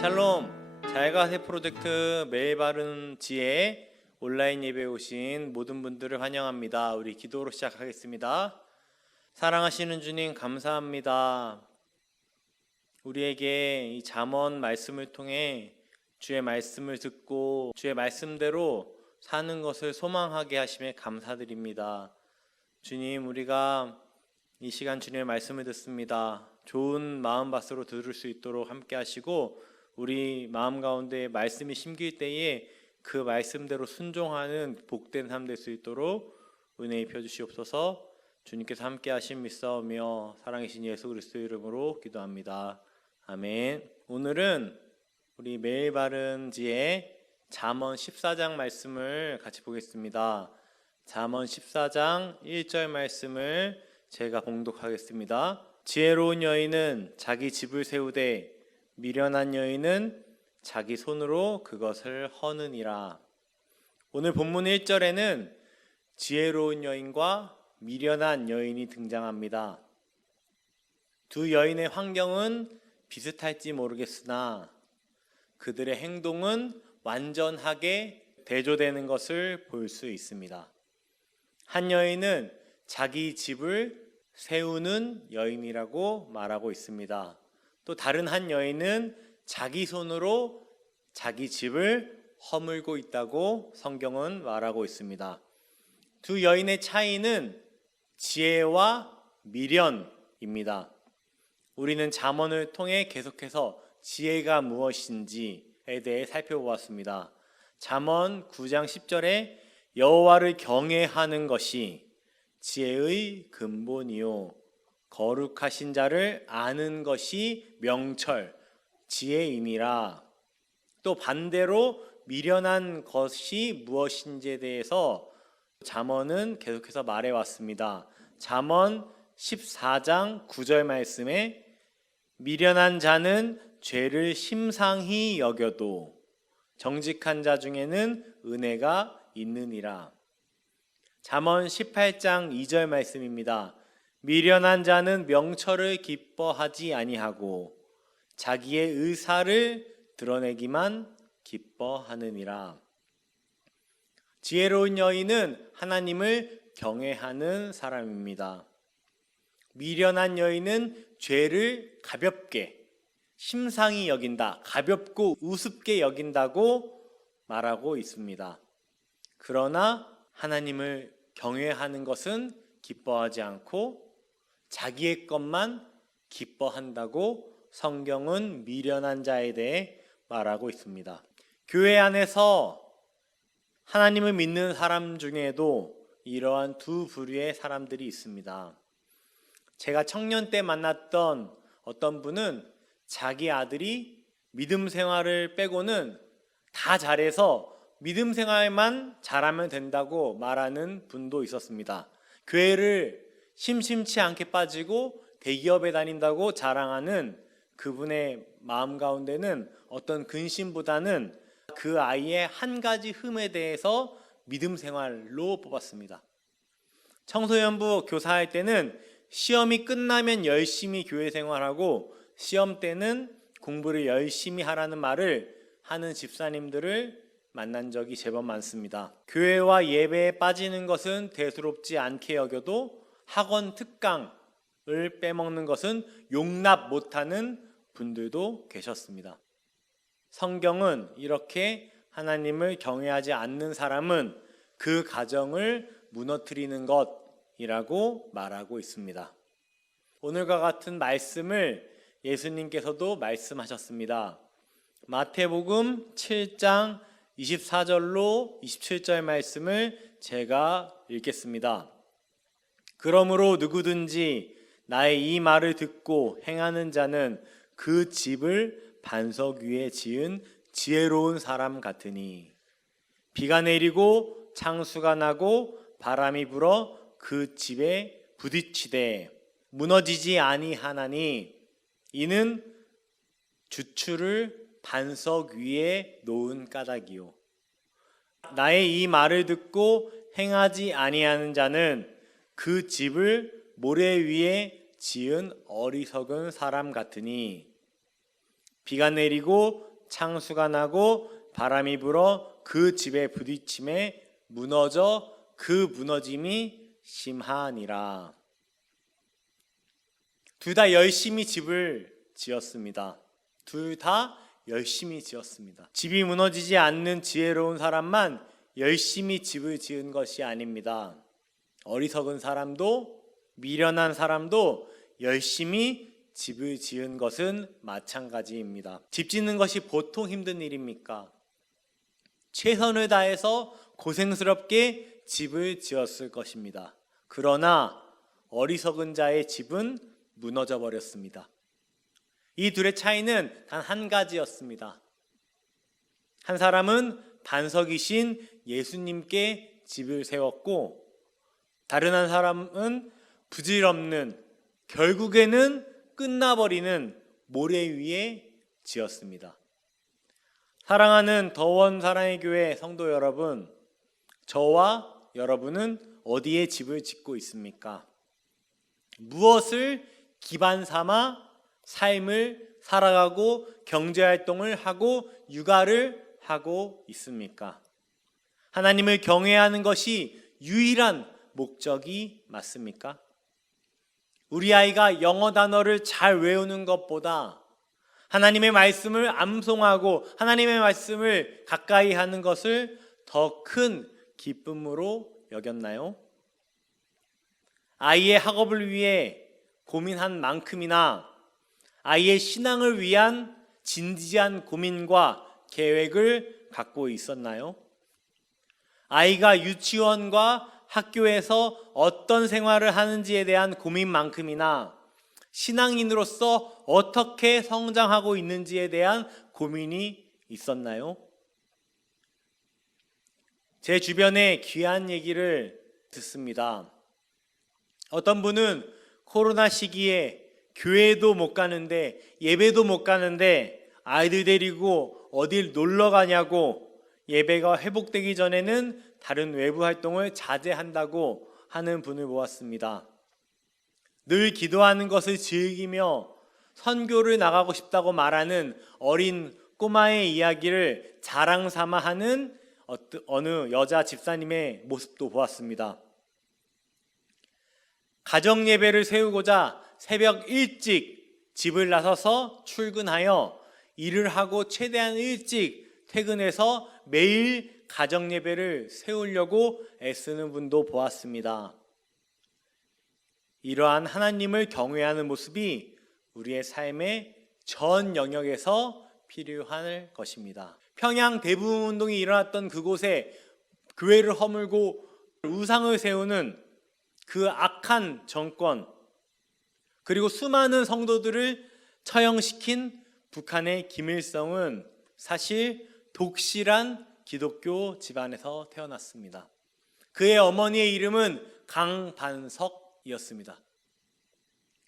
샬롬, 잘가세 프로젝트 매일 바른 지혜 온라인 예배에 오신 모든 분들을 환영합니다. 우리 기도로 시작하겠습니다. 사랑하시는 주님 감사합니다. 우리에게 이 잠언 말씀을 통해 주의 말씀을 듣고 주의 말씀대로 사는 것을 소망하게 하심에 감사드립니다. 주님, 우리가 이 시간 주님의 말씀을 듣습니다. 좋은 마음밭으로 들을 수 있도록 함께 하시고 우리 마음 가운데 말씀이 심길 때에 그 말씀대로 순종하는 복된 삶 될 수 있도록 은혜 입혀 주시옵소서. 주님께서 함께 하심 믿사오며 사랑이신 예수 그리스도 이름으로 기도합니다. 아멘. 오늘은 우리 매일 바른 지혜 잠언 14장 말씀을 같이 보겠습니다. 잠언 14장 1절 말씀을 제가 봉독하겠습니다. 지혜로운 여인은 자기 집을 세우되 미련한 여인은 자기 손으로 그것을 허느니라. 오늘 본문 1절에는 지혜로운 여인과 미련한 여인이 등장합니다. 두 여인의 환경은 비슷할지 모르겠으나 그들의 행동은 완전하게 대조되는 것을 볼 수 있습니다. 한 여인은 자기 집을 세우는 여인이라고 말하고 있습니다. 또 다른 한 여인은 자기 손으로 자기 집을 허물고 있다고 성경은 말하고 있습니다. 두 여인의 차이는 지혜와 미련입니다. 우리는 잠언을 통해 계속해서 지혜가 무엇인지에 대해 살펴보았습니다. 잠언 9장 10절에 여호와를 경외하는 것이 지혜의 근본이요 거룩하신 자를 아는 것이 명철, 지혜이니라. 또 반대로 미련한 것이 무엇인지에 대해서 잠언은 계속해서 말해왔습니다. 잠언 14장 9절 말씀에 미련한 자는 죄를 심상히 여겨도 정직한 자 중에는 은혜가 있느니라. 잠언 18장 2절 말씀입니다. 미련한 자는 명철을 기뻐하지 아니하고 자기의 의사를 드러내기만 기뻐하느니라. 지혜로운 여인은 하나님을 경외하는 사람입니다. 미련한 여인은 죄를 가볍게 심상히 여긴다, 가볍고 우습게 여긴다고 말하고 있습니다. 그러나 하나님을 경외하는 것은 기뻐하지 않고 자기의 것만 기뻐한다고 성경은 미련한 자에 대해 말하고 있습니다. 교회 안에서 하나님을 믿는 사람 중에도 이러한 두 부류의 사람들이 있습니다. 제가 청년 때 만났던 어떤 분은 자기 아들이 믿음 생활을 빼고는 다 잘해서 믿음 생활만 잘하면 된다고 말하는 분도 있었습니다. 교회를 심심치 않게 빠지고 대기업에 다닌다고 자랑하는 그분의 마음 가운데는 어떤 근심보다는 그 아이의 한 가지 흠에 대해서 믿음 생활로 뽑았습니다. 청소년부 교사할 때는 시험이 끝나면 열심히 교회 생활하고 시험 때는 공부를 열심히 하라는 말을 하는 집사님들을 만난 적이 제법 많습니다. 교회와 예배에 빠지는 것은 대수롭지 않게 여겨도 학원 특강을 빼먹는 것은 용납 못하는 분들도 계셨습니다. 성경은 이렇게 하나님을 경외하지 않는 사람은 그 가정을 무너뜨리는 것이라고 말하고 있습니다. 오늘과 같은 말씀을 예수님께서도 말씀하셨습니다. 마태복음 7장 24절로 27절 말씀을 제가 읽겠습니다. 그러므로 누구든지 나의 이 말을 듣고 행하는 자는 그 집을 반석 위에 지은 지혜로운 사람 같으니 비가 내리고 창수가 나고 바람이 불어 그 집에 부딪히되 무너지지 아니하나니 이는 주추를 반석 위에 놓은 까닭이요 나의 이 말을 듣고 행하지 아니하는 자는 그 집을 모래 위에 지은 어리석은 사람 같으니 비가 내리고 창수가 나고 바람이 불어 그 집에 부딪힘에 무너져 그 무너짐이 심하니라. 둘 다 열심히 집을 지었습니다. 둘 다 열심히 지었습니다. 집이 무너지지 않는 지혜로운 사람만 열심히 집을 지은 것이 아닙니다. 어리석은 사람도 미련한 사람도 열심히 집을 지은 것은 마찬가지입니다. 집 짓는 것이 보통 힘든 일입니까? 최선을 다해서 고생스럽게 집을 지었을 것입니다. 그러나 어리석은 자의 집은 무너져 버렸습니다. 이 둘의 차이는 단 한 가지였습니다. 한 사람은 반석이신 예수님께 집을 세웠고, 다른 한 사람은 부질없는, 결국에는 끝나버리는 모래 위에 지었습니다. 사랑하는 더원 사랑의 교회 성도 여러분, 저와 여러분은 어디에 집을 짓고 있습니까? 무엇을 기반 삼아 삶을 살아가고 경제활동을 하고 육아를 하고 있습니까? 하나님을 경외하는 것이 유일한 목적이 맞습니까? 우리 아이가 영어 단어를 잘 외우는 것보다 하나님의 말씀을 암송하고 하나님의 말씀을 가까이 하는 것을 더 큰 기쁨으로 여겼나요? 아이의 학업을 위해 고민한 만큼이나 아이의 신앙을 위한 진지한 고민과 계획을 갖고 있었나요? 아이가 유치원과 학교에서 어떤 생활을 하는지에 대한 고민만큼이나 신앙인으로서 어떻게 성장하고 있는지에 대한 고민이 있었나요? 제 주변에 귀한 얘기를 듣습니다. 어떤 분은 코로나 시기에 교회도 못 가는데 예배도 못 가는데 아이들 데리고 어딜 놀러 가냐고 예배가 회복되기 전에는 다른 외부 활동을 자제한다고 하는 분을 보았습니다. 늘 기도하는 것을 즐기며 선교를 나가고 싶다고 말하는 어린 꼬마의 이야기를 자랑 삼아 하는 어느 여자 집사님의 모습도 보았습니다. 가정 예배를 세우고자 새벽 일찍 집을 나서서 출근하여 일을 하고 최대한 일찍 퇴근해서 매일 가정 예배를 세우려고 애쓰는 분도 보았습니다. 이러한 하나님을 경외하는 모습이 우리의 삶의 전 영역에서 필요할 것입니다. 평양 대부분 운동이 일어났던 그곳에 교회를 허물고 우상을 세우는 그 악한 정권, 그리고 수많은 성도들을 처형시킨 북한의 김일성은 사실 독실한 기독교 집안에서 태어났습니다. 그의 어머니의 이름은 강반석이었습니다.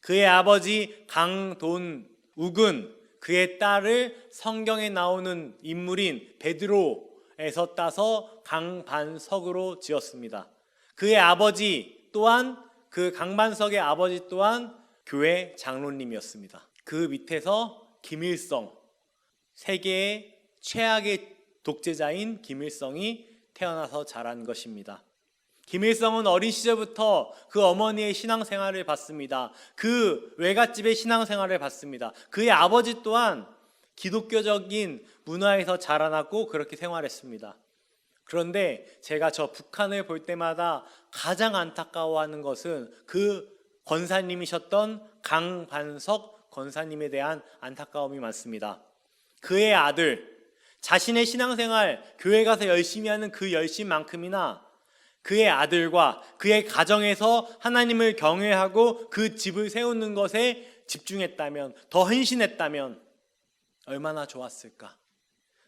그의 아버지 강돈욱은 그의 딸을 성경에 나오는 인물인 베드로에서 따서 강반석으로 지었습니다. 그의 아버지 또한, 그 강반석의 아버지 또한 교회 장로님이었습니다. 그 밑에서 김일성, 세계의 최악의 독재자인 김일성이 태어나서 자란 것입니다. 김일성은 어린 시절부터 그 어머니의 신앙생활을 봤습니다. 그 외갓집의 신앙생활을 봤습니다. 그의 아버지 또한 기독교적인 문화에서 자라났고 그렇게 생활했습니다. 그런데 제가 저 북한을 볼 때마다 가장 안타까워하는 것은 그 권사님이셨던 강반석 권사님에 대한 안타까움이 많습니다. 그의 아들, 자신의 신앙생활, 교회 가서 열심히 하는 그 열심만큼이나 그의 아들과 그의 가정에서 하나님을 경외하고 그 집을 세우는 것에 집중했다면, 더 헌신했다면 얼마나 좋았을까.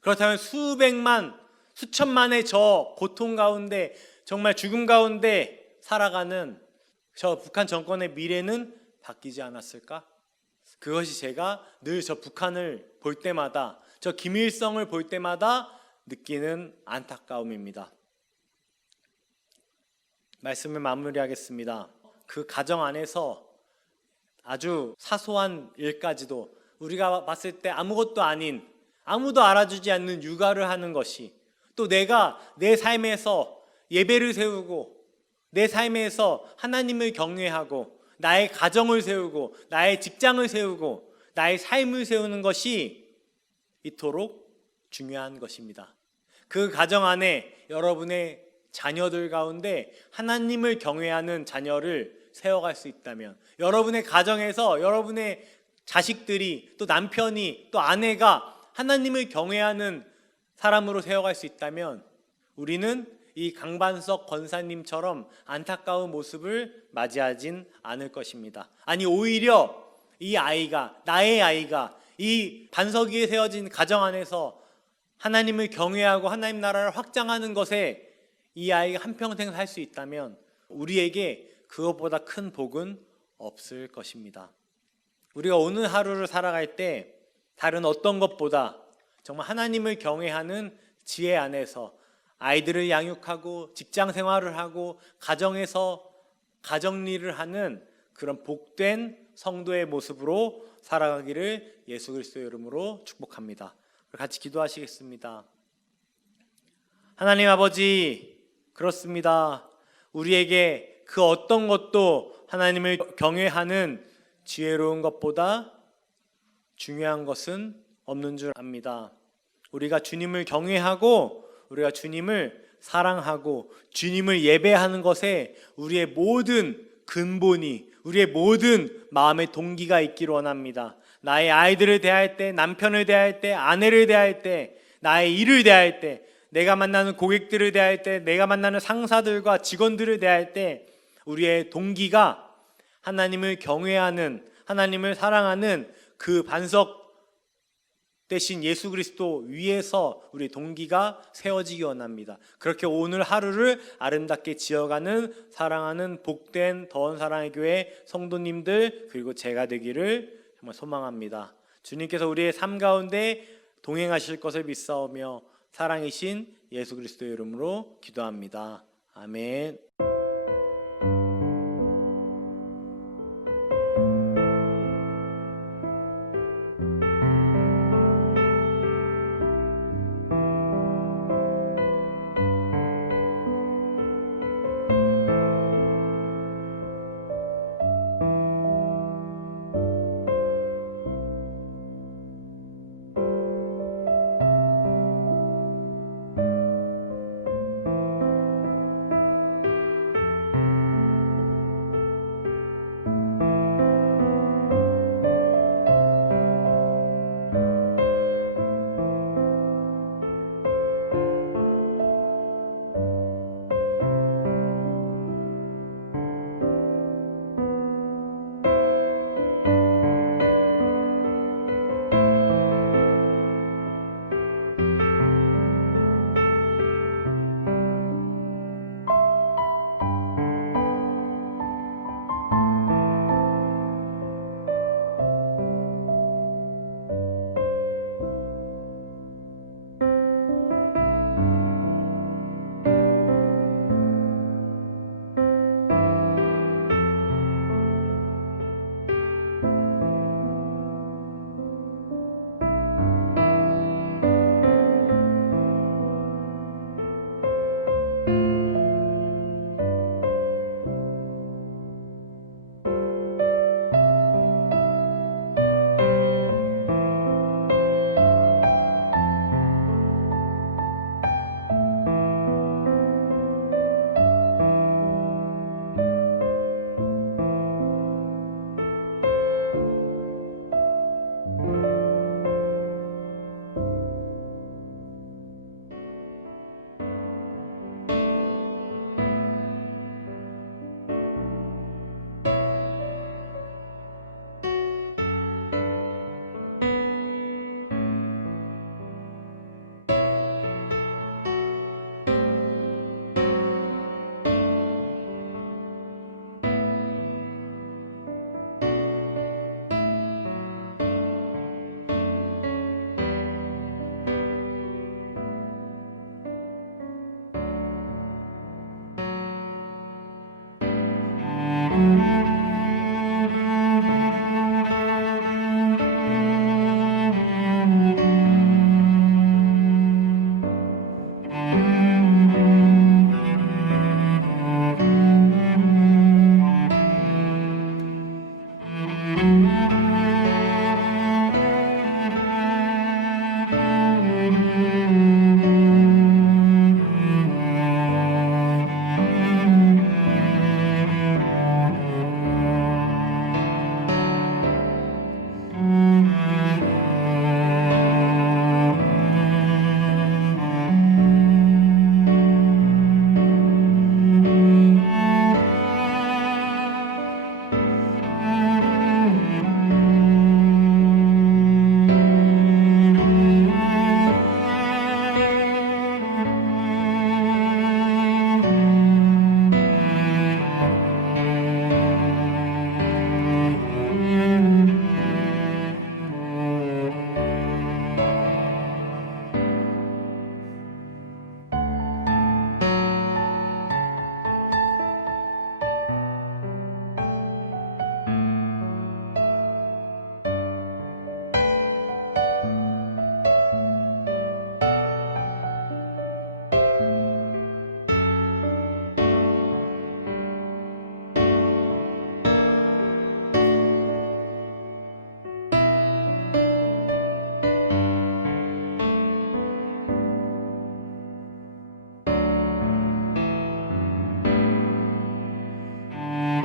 그렇다면 수백만, 수천만의 저 고통 가운데, 정말 죽음 가운데 살아가는 저 북한 정권의 미래는 바뀌지 않았을까? 그것이 제가 늘 저 북한을 볼 때마다, 저 김일성을 볼 때마다 느끼는 안타까움입니다. 말씀을 마무리하겠습니다. 그 가정 안에서 아주 사소한 일까지도 우리가 봤을 때 아무것도 아닌 아무도 알아주지 않는 육아를 하는 것이, 또 내가 내 삶에서 예배를 세우고 내 삶에서 하나님을 경외하고 나의 가정을 세우고 나의 직장을 세우고 나의 삶을 세우는 것이 이토록 중요한 것입니다. 그 가정 안에 여러분의 자녀들 가운데 하나님을 경외하는 자녀를 세워갈 수 있다면, 여러분의 가정에서 여러분의 자식들이, 또 남편이, 또 아내가 하나님을 경외하는 사람으로 세워갈 수 있다면 우리는 이 강반석 권사님처럼 안타까운 모습을 맞이하진 않을 것입니다. 아니, 오히려 이 아이가, 나의 아이가 이 반석 위에 세워진 가정 안에서 하나님을 경외하고 하나님 나라를 확장하는 것에 이 아이가 한평생 살 수 있다면 우리에게 그것보다 큰 복은 없을 것입니다. 우리가 오늘 하루를 살아갈 때 다른 어떤 것보다 정말 하나님을 경외하는 지혜 안에서 아이들을 양육하고 직장 생활을 하고 가정에서 가정일을 하는 그런 복된 성도의 모습으로 살아가기를 예수 그리스도의 이름으로 축복합니다. 같이 기도하시겠습니다. 하나님 아버지, 그렇습니다. 우리에게 그 어떤 것도 하나님을 경외하는 지혜로운 것보다 중요한 것은 없는 줄 압니다. 우리가 주님을 경외하고 우리가 주님을 사랑하고 주님을 예배하는 것에 우리의 모든 근본이, 우리의 모든 마음의 동기가 있기를 원합니다. 나의 아이들을 대할 때, 남편을 대할 때, 아내를 대할 때, 나의 일을 대할 때, 내가 만나는 고객들을 대할 때, 내가 만나는 상사들과 직원들을 대할 때 우리의 동기가 하나님을 경외하는, 하나님을 사랑하는 그 반석 대신 예수 그리스도 위에서 우리 동기가 세워지기 원합니다. 그렇게 오늘 하루를 아름답게 지어가는 사랑하는 복된 더원 사랑의 교회 성도님들, 그리고 제가 되기를 정말 소망합니다. 주님께서 우리의 삶 가운데 동행하실 것을 믿사오며 사랑이신 예수 그리스도의 이름으로 기도합니다. 아멘.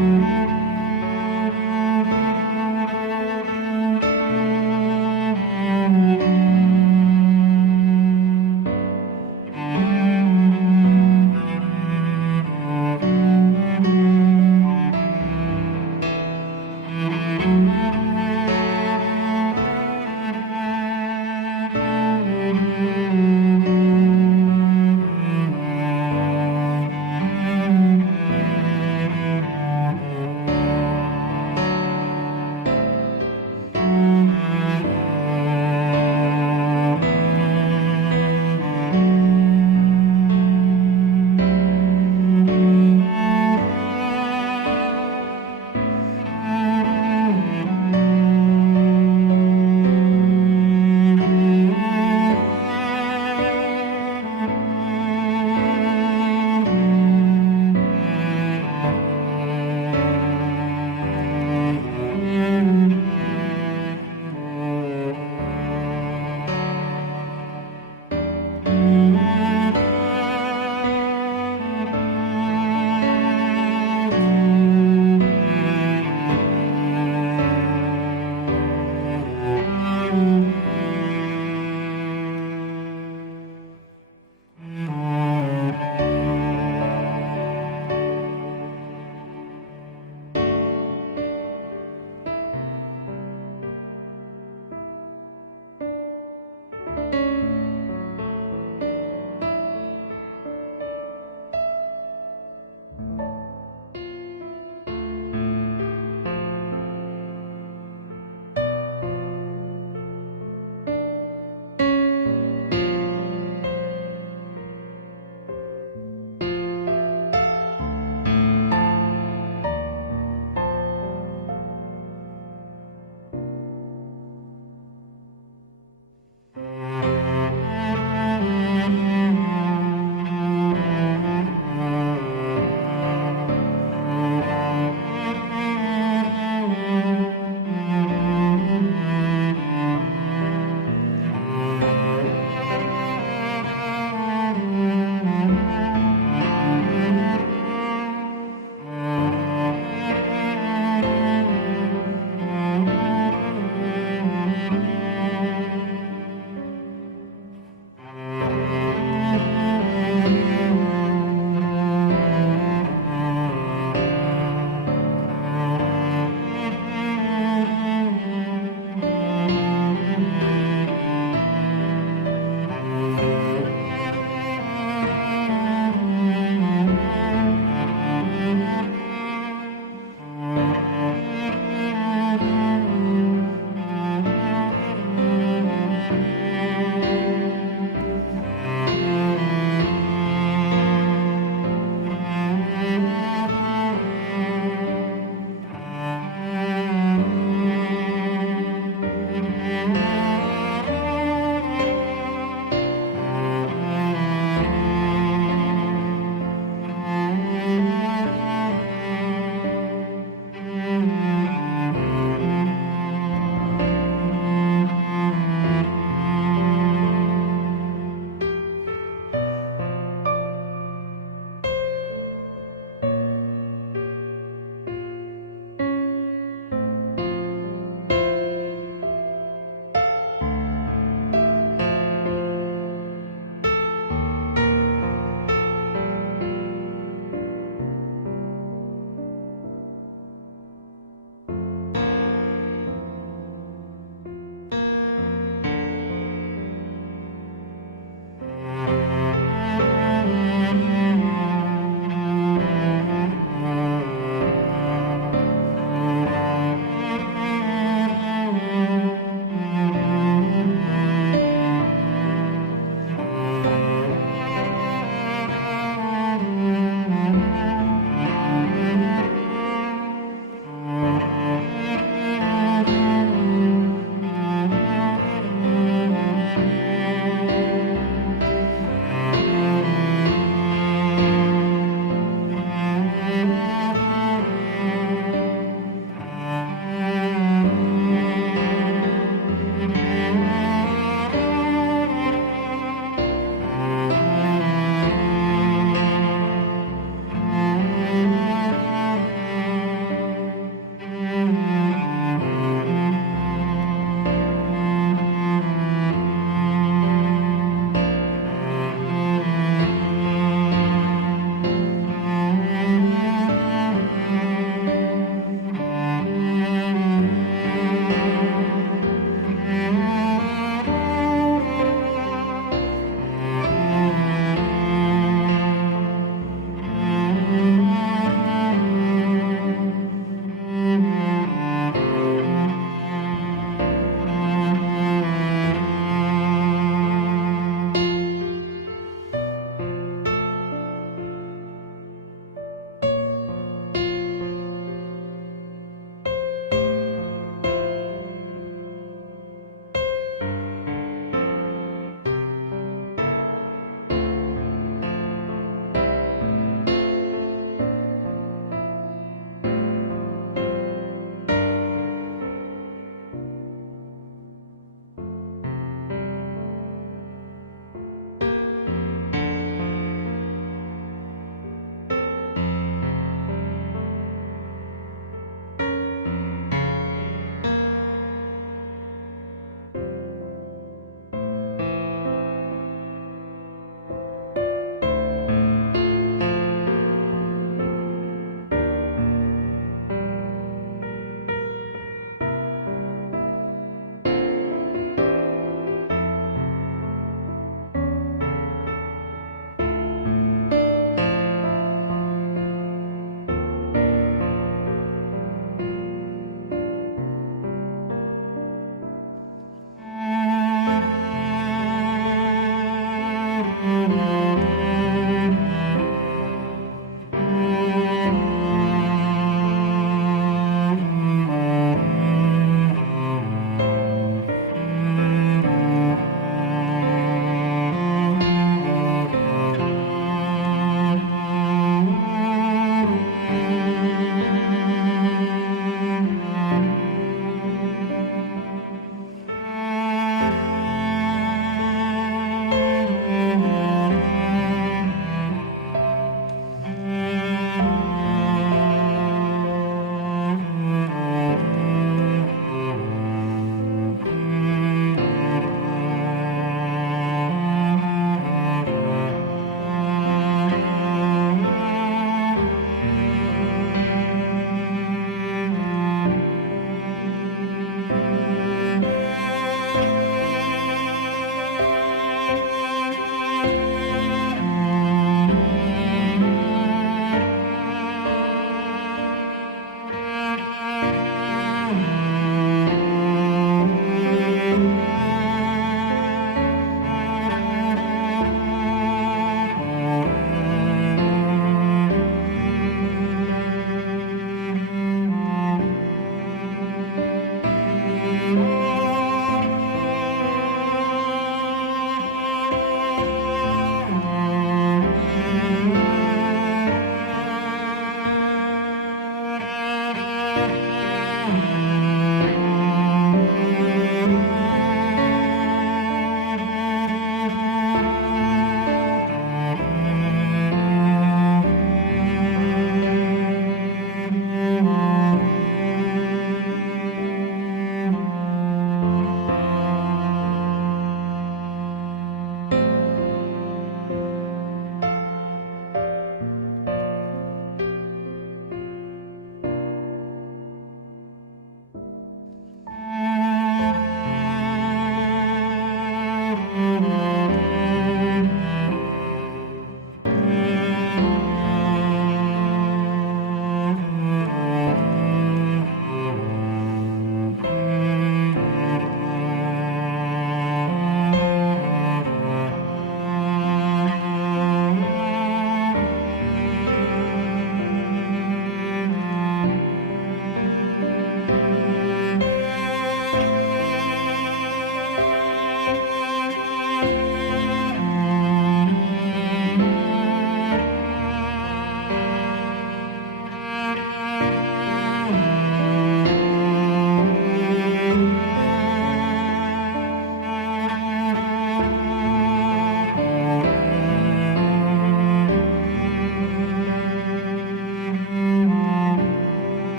네.